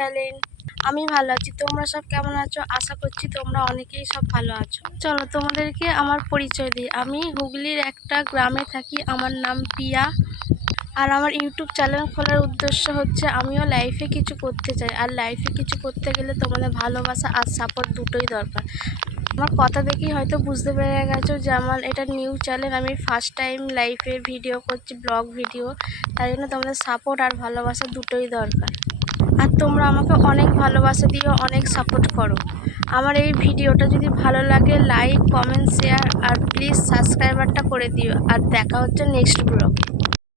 Channel. আমি ভালো আছি, তোমরা সব কেমন আছো? আশা করছি তোমরা অনেকেই সব ভালো আছো। চলো তোমাদেরকে আমার পরিচয় দিই। আমি হুগলির একটা গ্রামে থাকি, আমার নাম পিয়া। আর আমার ইউটিউব চ্যানেল খোলার উদ্দেশ্য হচ্ছে আমিও লাইফে কিছু করতে চাই, আর লাইফে কিছু করতে গেলে তোমাদের ভালোবাসা আর সাপোর্ট দুটোই দরকার। আমার কথা দেখেই হয়তো বুঝতে পেরে গেছো যে আমার এটা নিউ চ্যানেল, আমি ফার্স্ট টাইম লাইফে ভিডিও করছি, ব্লগ ভিডিও। তাই জন্য তোমাদের সাপোর্ট আর ভালোবাসা দুটোই দরকার। আর তোমরা আমাকে অনেক ভালোবাসা দিও, অনেক সাপোর্ট করো। আমার এই ভিডিওটা যদি ভালো লাগে লাইক, কমেন্ট, শেয়ার আর প্লিজ সাবস্ক্রাইবারটা করে দিও। আর দেখা হচ্ছে নেক্সট ব্লগে।